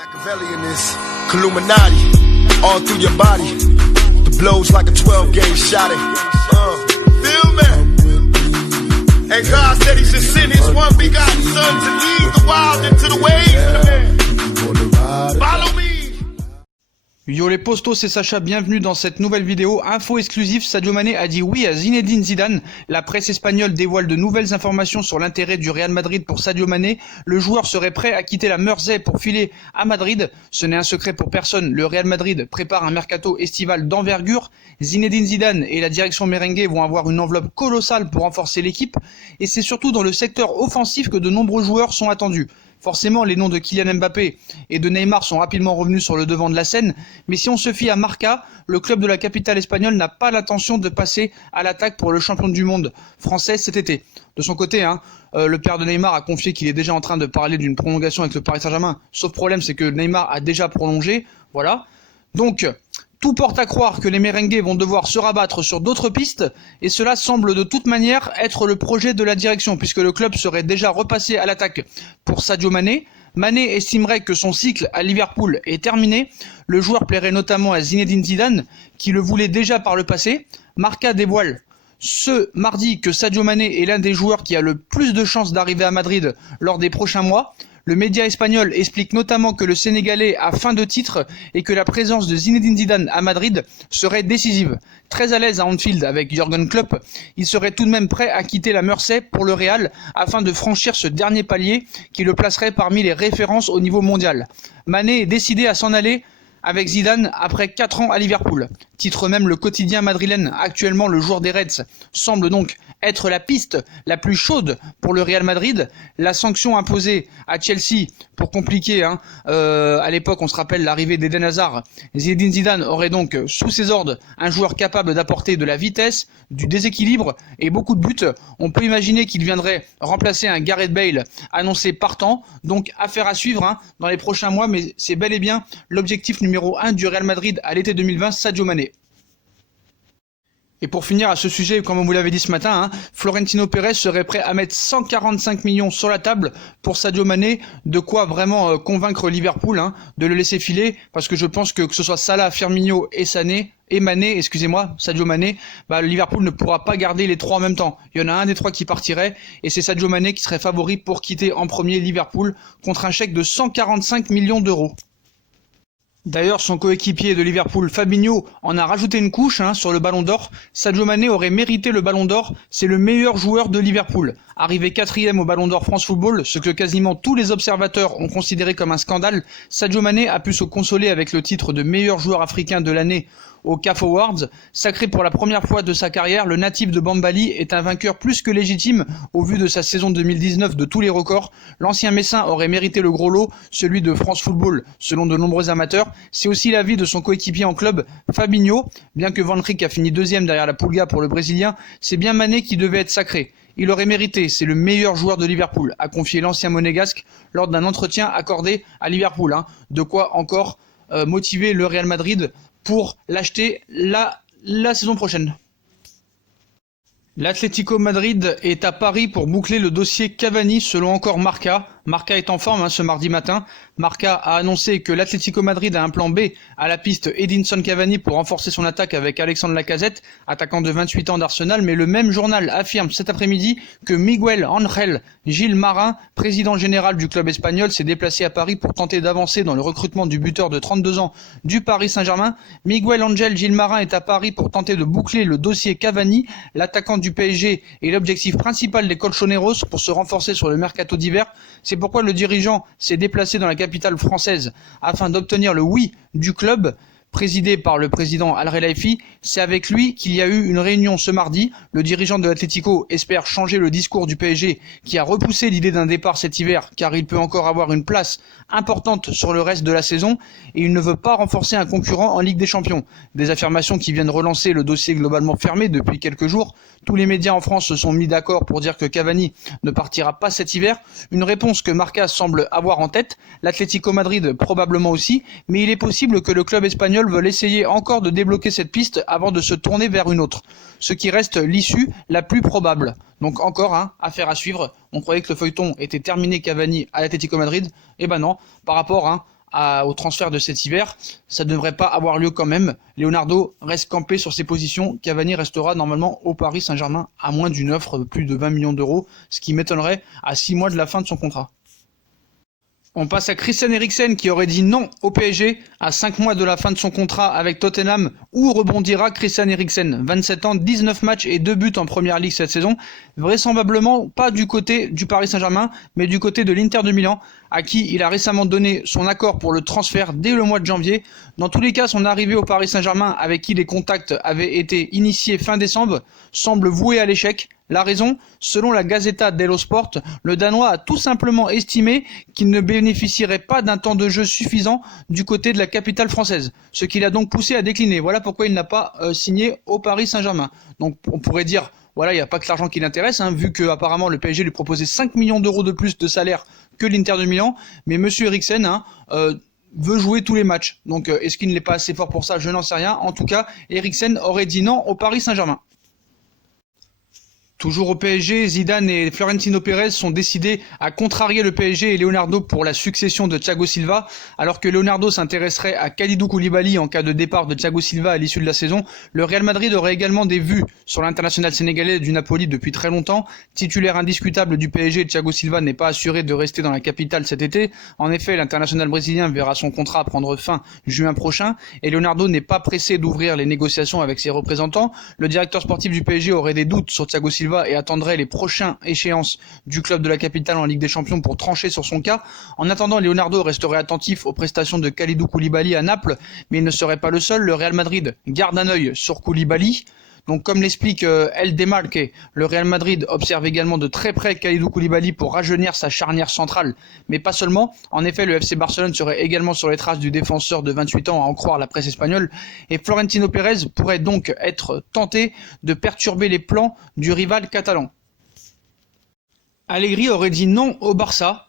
Machiavelli in this Illuminati, all through your body. The blows like a 12-gauge shot. Feel me? And God said He should send His one begotten Son to lead the wild into the ways. Follow me. Yo les postos, c'est Sacha, bienvenue dans cette nouvelle vidéo. Info exclusive, Sadio Mané a dit oui à Zinedine Zidane. La presse espagnole dévoile de nouvelles informations sur l'intérêt du Real Madrid pour Sadio Mané. Le joueur serait prêt à quitter la Mersey pour filer à Madrid. Ce n'est un secret pour personne, le Real Madrid prépare un mercato estival d'envergure. Zinedine Zidane et la direction merengue vont avoir une enveloppe colossale pour renforcer l'équipe. Et c'est surtout dans le secteur offensif que de nombreux joueurs sont attendus. Forcément, les noms de Kylian Mbappé et de Neymar sont rapidement revenus sur le devant de la scène, mais si on se fie à Marca, le club de la capitale espagnole n'a pas l'intention de passer à l'attaque pour le champion du monde français cet été. De son côté, le père de Neymar a confié qu'il est déjà en train de parler d'une prolongation avec le Paris Saint-Germain, sauf problème, c'est que Neymar a déjà prolongé, voilà. Donc, tout porte à croire que les merengues vont devoir se rabattre sur d'autres pistes, et cela semble de toute manière être le projet de la direction, puisque le club serait déjà repassé à l'attaque pour Sadio Mané. Mané estimerait que son cycle à Liverpool est terminé. Le joueur plairait notamment à Zinedine Zidane, qui le voulait déjà par le passé. Marca dévoile ce mardi que Sadio Mané est l'un des joueurs qui a le plus de chances d'arriver à Madrid lors des prochains mois. Le média espagnol explique notamment que le Sénégalais a faim de titre et que la présence de Zinedine Zidane à Madrid serait décisive. Très à l'aise à Anfield avec Jürgen Klopp, il serait tout de même prêt à quitter la Mersey pour le Real afin de franchir ce dernier palier qui le placerait parmi les références au niveau mondial. Mané est décidé à s'en aller avec Zidane après 4 ans à Liverpool. Titre même le quotidien madrilène. Actuellement, le joueur des Reds semble donc être la piste la plus chaude pour le Real Madrid. La sanction imposée à Chelsea pour compliquer, à l'époque on se rappelle l'arrivée d'Eden Hazard. Zinedine Zidane aurait donc sous ses ordres un joueur capable d'apporter de la vitesse, du déséquilibre et beaucoup de buts. On peut imaginer qu'il viendrait remplacer un Gareth Bale annoncé partant. Donc affaire à suivre dans les prochains mois, mais c'est bel et bien l'objectif numéro 1 du Real Madrid à l'été 2020, Sadio Mané. Et pour finir à ce sujet, comme on vous l'avait dit ce matin, Florentino Pérez serait prêt à mettre 145 millions sur la table pour Sadio Mané, de quoi vraiment convaincre Liverpool de le laisser filer, parce que je pense que ce soit Salah, Firmino et Sadio Mané, Liverpool ne pourra pas garder les trois en même temps. Il y en a un des trois qui partirait, et c'est Sadio Mané qui serait favori pour quitter en premier Liverpool contre un chèque de 145 millions d'euros. D'ailleurs, son coéquipier de Liverpool, Fabinho, en a rajouté une couche sur le Ballon d'Or. Sadio Mané aurait mérité le Ballon d'Or, c'est le meilleur joueur de Liverpool. Arrivé 4e au Ballon d'Or France Football, ce que quasiment tous les observateurs ont considéré comme un scandale, Sadio Mané a pu se consoler avec le titre de meilleur joueur africain de l'année au CAF Awards. Sacré pour la première fois de sa carrière, le natif de Bambali est un vainqueur plus que légitime au vu de sa saison 2019 de tous les records. L'ancien Messin aurait mérité le gros lot, celui de France Football, selon de nombreux amateurs. C'est aussi l'avis de son coéquipier en club, Fabinho. Bien que Van Dijk a fini 2e derrière la Pulga pour le Brésilien, c'est bien Mané qui devait être sacré. Il aurait mérité, c'est le meilleur joueur de Liverpool, a confié l'ancien monégasque lors d'un entretien accordé à Liverpool. De quoi encore motiver le Real Madrid pour l'acheter la saison prochaine. L'Atlético Madrid est à Paris pour boucler le dossier Cavani selon encore Marca. Marca est en forme ce mardi matin. Marca a annoncé que l'Atlético Madrid a un plan B à la piste Edinson Cavani pour renforcer son attaque avec Alexandre Lacazette, attaquant de 28 ans d'Arsenal, mais le même journal affirme cet après-midi que Miguel Ángel Gil Marin, président général du club espagnol, s'est déplacé à Paris pour tenter d'avancer dans le recrutement du buteur de 32 ans du Paris Saint-Germain. Miguel Ángel Gil Marin est à Paris pour tenter de boucler le dossier Cavani. L'attaquant du PSG est l'objectif principal des Colchoneros pour se renforcer sur le mercato d'hiver. C'est pourquoi le dirigeant s'est déplacé dans la capitale française afin d'obtenir le oui du club. Présidé par le président Al Khelaifi, c'est avec lui qu'il y a eu une réunion ce mardi. Le dirigeant de l'Atlético espère changer le discours du PSG qui a repoussé l'idée d'un départ cet hiver car il peut encore avoir une place importante sur le reste de la saison et il ne veut pas renforcer un concurrent en Ligue des Champions. Des affirmations qui viennent relancer le dossier globalement fermé depuis quelques jours. Tous les médias en France se sont mis d'accord pour dire que Cavani ne partira pas cet hiver. Une réponse que Marca semble avoir en tête. L'Atlético Madrid probablement aussi, mais il est possible que le club espagnol veulent essayer encore de débloquer cette piste avant de se tourner vers une autre, ce qui reste l'issue la plus probable. Donc encore, affaire à suivre. On croyait que le feuilleton était terminé Cavani à l'Atlético Madrid, et ben non, par rapport au transfert de cet hiver. Ça ne devrait pas avoir lieu quand même. Leonardo reste campé sur ses positions. Cavani restera normalement au Paris Saint-Germain à moins d'une offre de plus de 20 millions d'euros, ce qui m'étonnerait à 6 mois de la fin de son contrat. On passe à Christian Eriksen qui aurait dit non au PSG à 5 mois de la fin de son contrat avec Tottenham. Où rebondira Christian Eriksen? 27 ans, 19 matchs et 2 buts en première ligue cette saison. Vraisemblablement pas du côté du Paris Saint-Germain, mais du côté de l'Inter de Milan, à qui il a récemment donné son accord pour le transfert dès le mois de janvier. Dans tous les cas, son arrivée au Paris Saint-Germain, avec qui les contacts avaient été initiés fin décembre, semble vouée à l'échec. La raison, selon la Gazzetta dello Sport, le Danois a tout simplement estimé qu'il ne bénéficierait pas d'un temps de jeu suffisant du côté de la capitale française, ce qui l'a donc poussé à décliner. Voilà pourquoi il n'a pas signé au Paris Saint-Germain. Donc on pourrait dire, voilà, il n'y a pas que l'argent qui l'intéresse, vu que apparemment le PSG lui proposait 5 millions d'euros de plus de salaire que l'Inter de Milan, mais monsieur Eriksen veut jouer tous les matchs. Donc est-ce qu'il n'est pas assez fort pour ça? Je n'en sais rien. En tout cas, Eriksen aurait dit non au Paris Saint-Germain. Toujours au PSG, Zidane et Florentino Pérez sont décidés à contrarier le PSG et Leonardo pour la succession de Thiago Silva. Alors que Leonardo s'intéresserait à Kalidou Koulibaly en cas de départ de Thiago Silva à l'issue de la saison, le Real Madrid aurait également des vues sur l'international sénégalais du Napoli depuis très longtemps. Titulaire indiscutable du PSG, Thiago Silva n'est pas assuré de rester dans la capitale cet été. En effet, l'international brésilien verra son contrat prendre fin juin prochain et Leonardo n'est pas pressé d'ouvrir les négociations avec ses représentants. Le directeur sportif du PSG aurait des doutes sur Thiago Silva et attendrait les prochaines échéances du club de la capitale en Ligue des Champions pour trancher sur son cas. En attendant, Leonardo resterait attentif aux prestations de Kalidou Koulibaly à Naples, mais il ne serait pas le seul. Le Real Madrid garde un œil sur Koulibaly. Donc comme l'explique El Demarque, le Real Madrid observe également de très près Kalidou Koulibaly pour rajeunir sa charnière centrale, mais pas seulement. En effet, le FC Barcelone serait également sur les traces du défenseur de 28 ans, à en croire la presse espagnole, et Florentino Pérez pourrait donc être tenté de perturber les plans du rival catalan. Allegri aurait dit non au Barça.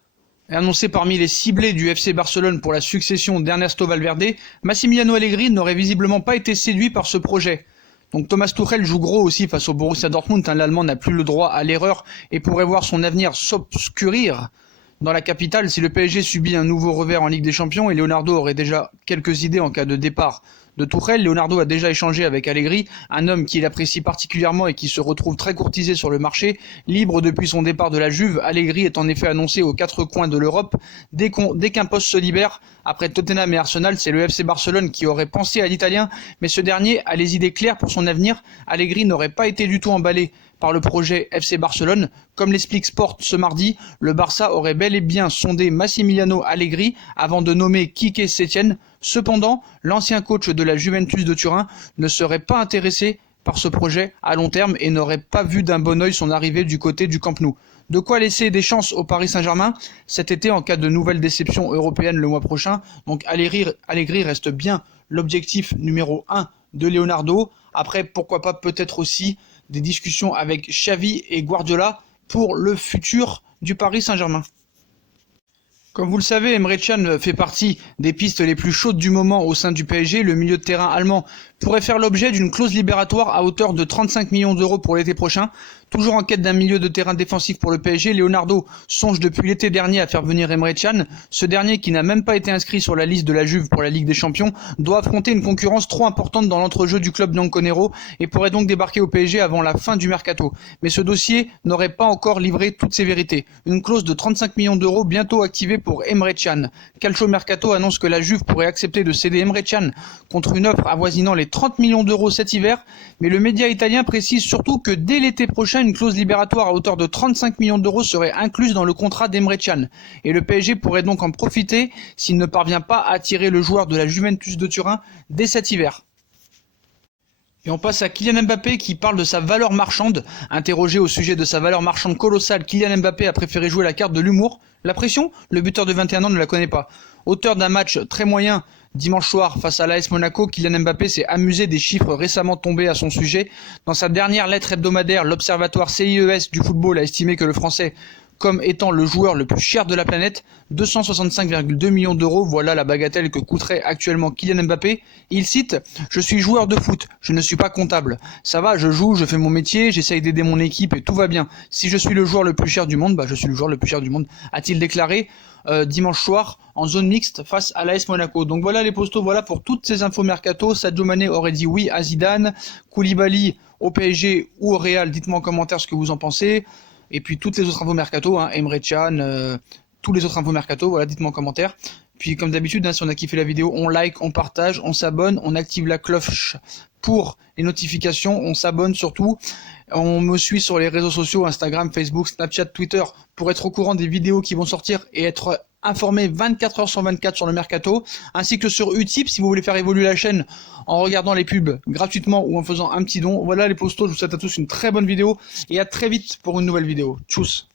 Annoncé parmi les ciblés du FC Barcelone pour la succession d'Ernesto Valverde, Massimiliano Allegri n'aurait visiblement pas été séduit par ce projet. Donc Thomas Tuchel joue gros aussi face au Borussia Dortmund. L'Allemand n'a plus le droit à l'erreur et pourrait voir son avenir s'obscurir dans la capitale si le PSG subit un nouveau revers en Ligue des Champions, et Leonardo aurait déjà quelques idées en cas de départ de Tuchel. Leonardo a déjà échangé avec Allegri, un homme qu'il apprécie particulièrement et qui se retrouve très courtisé sur le marché. Libre depuis son départ de la Juve, Allegri est en effet annoncé aux quatre coins de l'Europe. Dès qu'un poste se libère, après Tottenham et Arsenal, c'est le FC Barcelone qui aurait pensé à l'Italien, mais ce dernier a les idées claires pour son avenir. Allegri n'aurait pas été du tout emballé par le projet FC Barcelone. Comme l'explique Sport ce mardi, le Barça aurait bel et bien sondé Massimiliano Allegri avant de nommer Quique Setién. Cependant, l'ancien coach de la Juventus de Turin ne serait pas intéressé par ce projet à long terme et n'aurait pas vu d'un bon œil son arrivée du côté du Camp Nou. De quoi laisser des chances au Paris Saint-Germain cet été en cas de nouvelle déception européenne le mois prochain. Donc Allegri reste bien l'objectif numéro 1 de Leonardo. Après, pourquoi pas peut-être aussi des discussions avec Xavi et Guardiola pour le futur du Paris Saint-Germain. Comme vous le savez, Emre Can fait partie des pistes les plus chaudes du moment au sein du PSG. Le milieu de terrain allemand pourrait faire l'objet d'une clause libératoire à hauteur de 35 millions d'euros pour l'été prochain. Toujours en quête d'un milieu de terrain défensif pour le PSG, Leonardo songe depuis l'été dernier à faire venir Emre Can. Ce dernier, qui n'a même pas été inscrit sur la liste de la Juve pour la Ligue des Champions, doit affronter une concurrence trop importante dans l'entrejeu du club bianconero et pourrait donc débarquer au PSG avant la fin du mercato. Mais ce dossier n'aurait pas encore livré toutes ses vérités. Une clause de 35 millions d'euros bientôt activée pour Emre Can. Calcio Mercato annonce que la Juve pourrait accepter de céder Emre Can contre une offre avoisinant les 30 millions d'euros cet hiver, mais le média italien précise surtout que dès l'été prochain, une clause libératoire à hauteur de 35 millions d'euros serait incluse dans le contrat d'Emre Can. Et le PSG pourrait donc en profiter s'il ne parvient pas à attirer le joueur de la Juventus de Turin dès cet hiver. Et on passe à Kylian Mbappé qui parle de sa valeur marchande. Interrogé au sujet de sa valeur marchande colossale, Kylian Mbappé a préféré jouer la carte de l'humour. La pression, le buteur de 21 ans ne la connaît pas. Auteur d'un match très moyen dimanche soir face à l'AS Monaco, Kylian Mbappé s'est amusé des chiffres récemment tombés à son sujet. Dans sa dernière lettre hebdomadaire, l'observatoire CIES du football a estimé que le Français comme étant le joueur le plus cher de la planète, 265,2 millions d'euros, voilà la bagatelle que coûterait actuellement Kylian Mbappé. Il cite « Je suis joueur de foot, je ne suis pas comptable. Ça va, je joue, je fais mon métier, j'essaye d'aider mon équipe et tout va bien. Si je suis le joueur le plus cher du monde, je suis le joueur le plus cher du monde », a-t-il déclaré dimanche soir en zone mixte face à l'AS Monaco. Donc voilà les postos, voilà pour toutes ces infos mercato. Sadio Mané aurait dit oui à Zidane, Koulibaly au PSG ou au Real, dites-moi en commentaire ce que vous en pensez. Et puis toutes les autres infos mercato, Emre Can, tous les autres infos mercato, voilà, dites-moi en commentaire. Puis comme d'habitude, si on a kiffé la vidéo, on like, on partage, on s'abonne, on active la cloche pour les notifications, on s'abonne surtout. On me suit sur les réseaux sociaux, Instagram, Facebook, Snapchat, Twitter, pour être au courant des vidéos qui vont sortir et être informé 24 heures sur 24 sur le mercato, ainsi que sur Utip si vous voulez faire évoluer la chaîne en regardant les pubs gratuitement ou en faisant un petit don. Voilà les postos, je vous souhaite à tous une très bonne vidéo et à très vite pour une nouvelle vidéo. Tchuss.